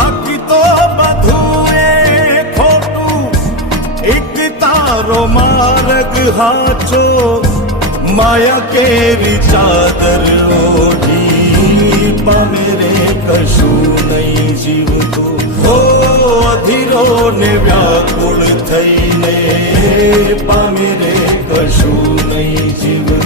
બાકી તો બધું એ ખોટું એક તારો માર્ગ હાચો માયા કેરી ચાદર ઓઢી પામે રે કશું નહીં જીવતું હો અધીરો ને વ્યાકુળ થઈને પામે રે કશું નહીં જીવ